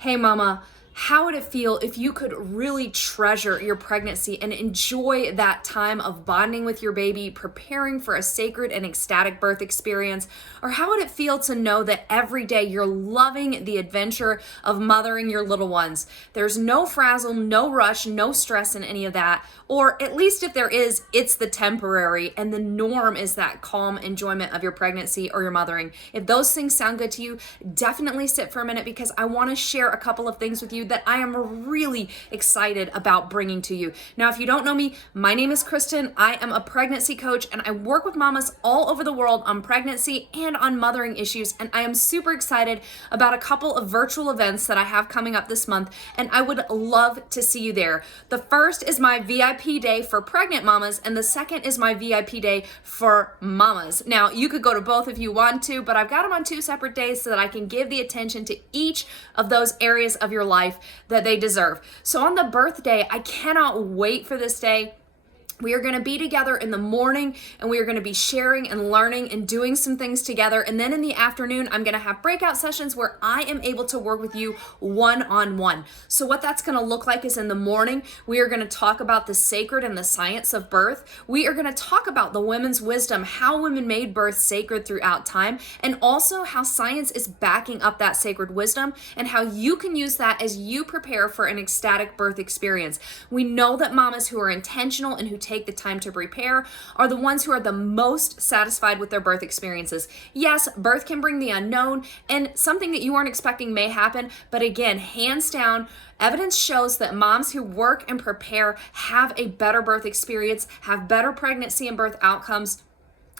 Hey mama, how would it feel if you could really treasure your pregnancy and enjoy that time of bonding with your baby, preparing for a sacred and ecstatic birth experience? Or how would it feel to know that every day you're loving the adventure of mothering your little ones? There's no frazzle, no rush, no stress in any of that. Or at least if there is, it's the temporary, and the norm is that calm enjoyment of your pregnancy or your mothering. If those things sound good to you, definitely sit for a minute, because I want to share a couple of things with you that I am really excited about bringing to you. Now, if you don't know me, my name is Kristen. I am a pregnancy coach, and I work with mamas all over the world on pregnancy and on mothering issues. And I am super excited about a couple of virtual events that I have coming up this month, and I would love to see you there. The first is my VIP day for pregnant mamas, and the second is my VIP day for mamas. Now, you could go to both if you want to, but I've got them on two separate days so that I can give the attention to each of those areas of your life that they deserve. So on the birthday, I cannot wait for this day. We are going to be together in the morning, and we are going to be sharing and learning and doing some things together. And then in the afternoon, I'm going to have breakout sessions where I am able to work with you one-on-one. So what that's going to look like is in the morning, we are going to talk about the sacred and the science of birth. We are going to talk about the women's wisdom, how women made birth sacred throughout time, and also how science is backing up that sacred wisdom and how you can use that as you prepare for an ecstatic birth experience. We know that mamas who are intentional and who take the time to prepare are the ones who are the most satisfied with their birth experiences. Yes, birth can bring the unknown, and something that you weren't expecting may happen, but again, hands down, evidence shows that moms who work and prepare have a better birth experience, have better pregnancy and birth outcomes,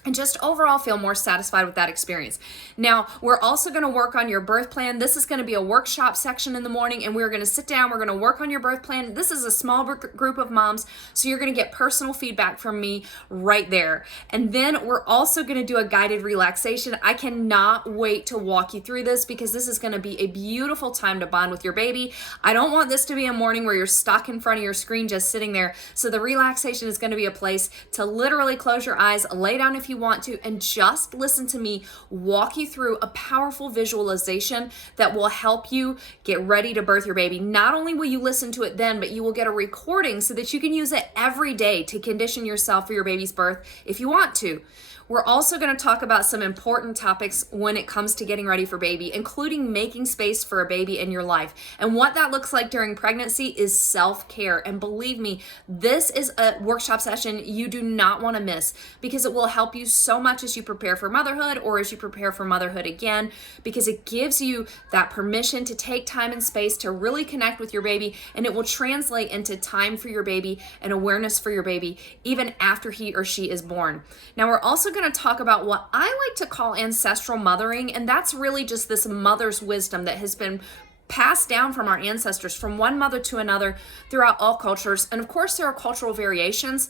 and just overall feel more satisfied with that experience. Now, we're also going to work on your birth plan. This is going to be a workshop section in the morning, and we're going to sit down, we're going to work on your birth plan. This is a small group of moms, so you're going to get personal feedback from me right there. And then we're also going to do a guided relaxation. I cannot wait to walk you through this, because this is going to be a beautiful time to bond with your baby. I don't want this to be a morning where you're stuck in front of your screen just sitting there. So the relaxation is going to be a place to literally close your eyes, lay down if you want to, and just listen to me walk you through a powerful visualization that will help you get ready to birth your baby. Not only will you listen to it then, but you will get a recording so that you can use it every day to condition yourself for your baby's birth if you want to. We're also going to talk about some important topics when it comes to getting ready for baby, including making space for a baby in your life. And what that looks like during pregnancy is self-care. And believe me, this is a workshop session you do not want to miss, because it will help you so much as you prepare for motherhood, or as you prepare for motherhood again, because it gives you that permission to take time and space to really connect with your baby, and it will translate into time for your baby and awareness for your baby even after he or she is born. Now, we're also going to talk about what I like to call ancestral mothering, and that's really just this mother's wisdom that has been passed down from our ancestors, from one mother to another throughout all cultures. And of course, there are cultural variations,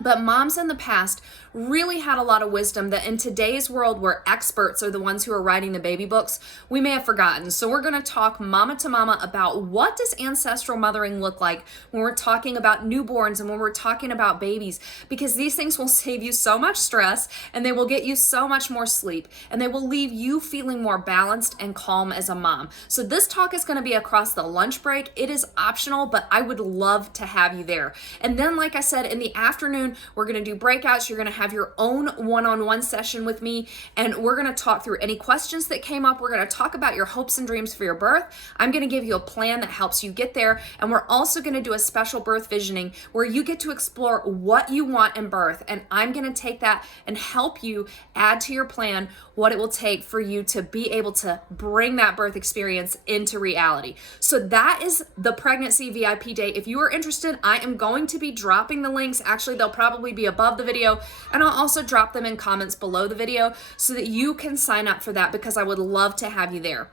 but moms in the past really had a lot of wisdom that in today's world, where experts are the ones who are writing the baby books, we may have forgotten. So we're going to talk mama to mama about what does ancestral mothering look like when we're talking about newborns and when we're talking about babies, because these things will save you so much stress, and they will get you so much more sleep, and they will leave you feeling more balanced and calm as a mom. So this talk is going to be across the lunch break. It is optional, but I would love to have you there. And then, like I said, in the afternoon, we're going to do breakouts. You're going to have your own one-on-one session with me, and we're going to talk through any questions that came up. We're going to talk about your hopes and dreams for your birth. I'm going to give you a plan that helps you get there, and we're also going to do a special birth visioning where you get to explore what you want in birth, and I'm going to take that and help you add to your plan what it will take for you to be able to bring that birth experience into reality. So that is the pregnancy VIP day. If you are interested, I am going to be dropping the links. Actually, they'll probably be above the video, and I'll also drop them in comments below the video so that you can sign up for that, because I would love to have you there.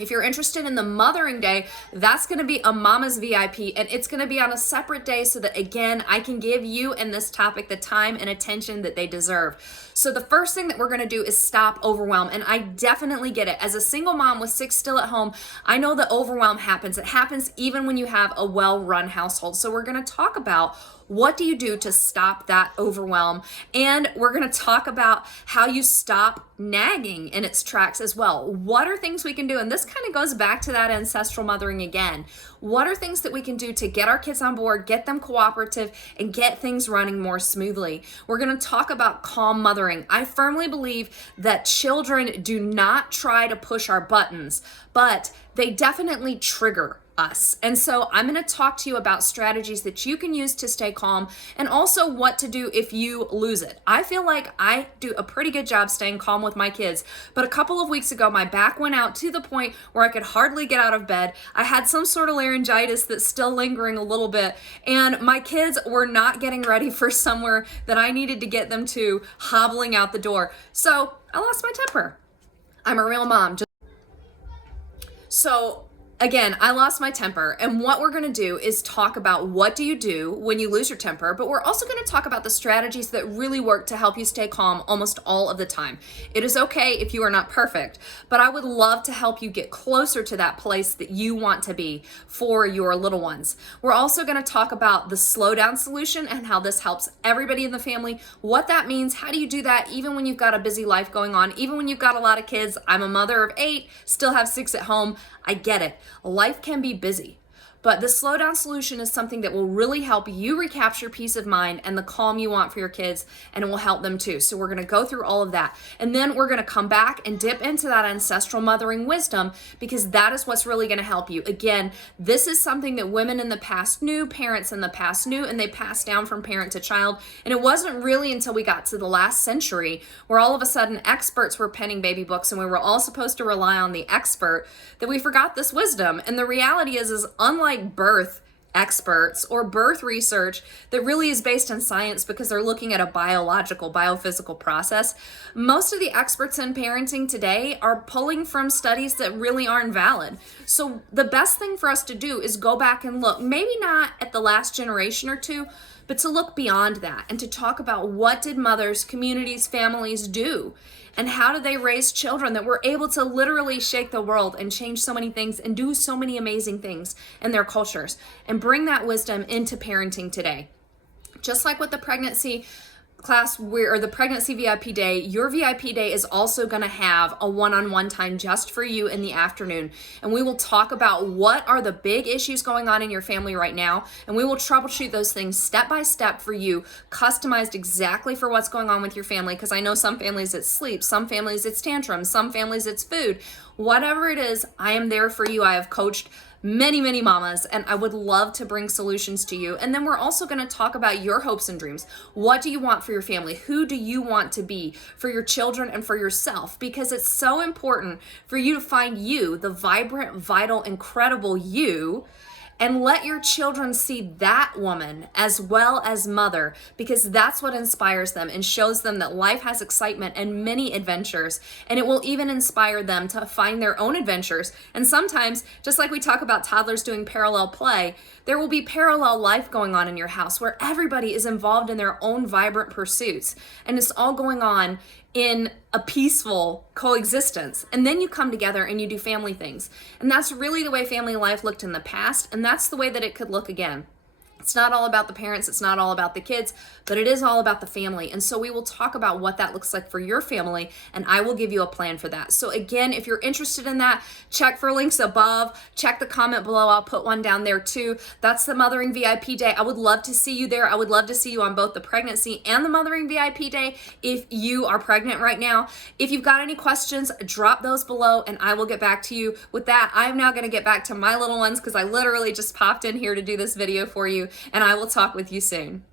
If you're interested in the mothering day, that's going to be a mama's VIP, and it's going to be on a separate day so that, again, I can give you and this topic the time and attention that they deserve. So the first thing that we're going to do is stop overwhelm, and I definitely get it. As a single mom with 6 still at home, I know that overwhelm happens. It happens even when you have a well-run household. So we're going to talk about What do you do to stop that overwhelm? And we're going to talk about how you stop nagging in its tracks as well. What are things we can do? And this kind of goes back to that ancestral mothering again. What are things that we can do to get our kids on board, get them cooperative, and get things running more smoothly? We're going to talk about calm mothering. I firmly believe that children do not try to push our buttons, but they definitely trigger us. And so I'm going to talk to you about strategies that you can use to stay calm, and also what to do if you lose it. I feel like I do a pretty good job staying calm with my kids, but a couple of weeks ago my back went out to the point where I could hardly get out of bed. I had some sort of laryngitis that's still lingering a little bit, and my kids were not getting ready for somewhere that I needed to get them to, hobbling out the door. So I lost my temper. I'm a real mom. So again, I lost my temper, and what we're going to do is talk about what do you do when you lose your temper, but we're also going to talk about the strategies that really work to help you stay calm almost all of the time. It is okay if you are not perfect, but I would love to help you get closer to that place that you want to be for your little ones. We're also going to talk about the slow down solution and how this helps everybody in the family, what that means, how do you do that even when you've got a busy life going on, even when you've got a lot of kids. I'm a mother of 8, still have 6 at home. I get it. Life can be busy, but the slow down solution is something that will really help you recapture peace of mind and the calm you want for your kids, and it will help them too. So we're going to go through all of that, and then we're going to come back and dip into that ancestral mothering wisdom, because that is what's really going to help you. Again, this is something that women in the past knew, parents in the past knew, and they passed down from parent to child. And it wasn't really until we got to the last century where all of a sudden experts were penning baby books and we were all supposed to rely on the expert that we forgot this wisdom. And the reality is unlike birth experts or birth research that really is based on science because they're looking at a biological, biophysical process, most of the experts in parenting today are pulling from studies that really aren't valid. So the best thing for us to do is go back and look, maybe not at the last generation or two, but to look beyond that and to talk about what did mothers, communities, families do, and how did they raise children that were able to literally shake the world and change so many things and do so many amazing things in their cultures, and bring that wisdom into parenting today. Just like with the pregnancy class or the pregnancy VIP day, your VIP day is also going to have a one-on-one time just for you in the afternoon. And we will talk about what are the big issues going on in your family right now. And we will troubleshoot those things step by step for you, customized exactly for what's going on with your family. Because I know some families it's sleep, some families it's tantrums, some families it's food. Whatever it is, I am there for you. I have coached many mamas, and I would love to bring solutions to you. And then we're also going to talk about your hopes and dreams. What do you want for your family? Who do you want to be for your children and for yourself? Because it's so important for you to find you, the vibrant, vital, incredible you, and let your children see that woman as well as mother, because that's what inspires them and shows them that life has excitement and many adventures. And it will even inspire them to find their own adventures. And sometimes, just like we talk about toddlers doing parallel play, there will be parallel life going on in your house where everybody is involved in their own vibrant pursuits. And it's all going on in a peaceful coexistence. And then you come together and you do family things. And that's really the way family life looked in the past. And that's the way that it could look again. It's not all about the parents, it's not all about the kids, but it is all about the family. And so we will talk about what that looks like for your family, and I will give you a plan for that. So again, if you're interested in that, check for links above, check the comment below. I'll put one down there too. That's the Mothering VIP Day. I would love to see you there. I would love to see you on both the pregnancy and the Mothering VIP Day if you are pregnant right now. If you've got any questions, drop those below and I will get back to you. With that, I'm now going to get back to my little ones because I literally just popped in here to do this video for you, and I will talk with you soon.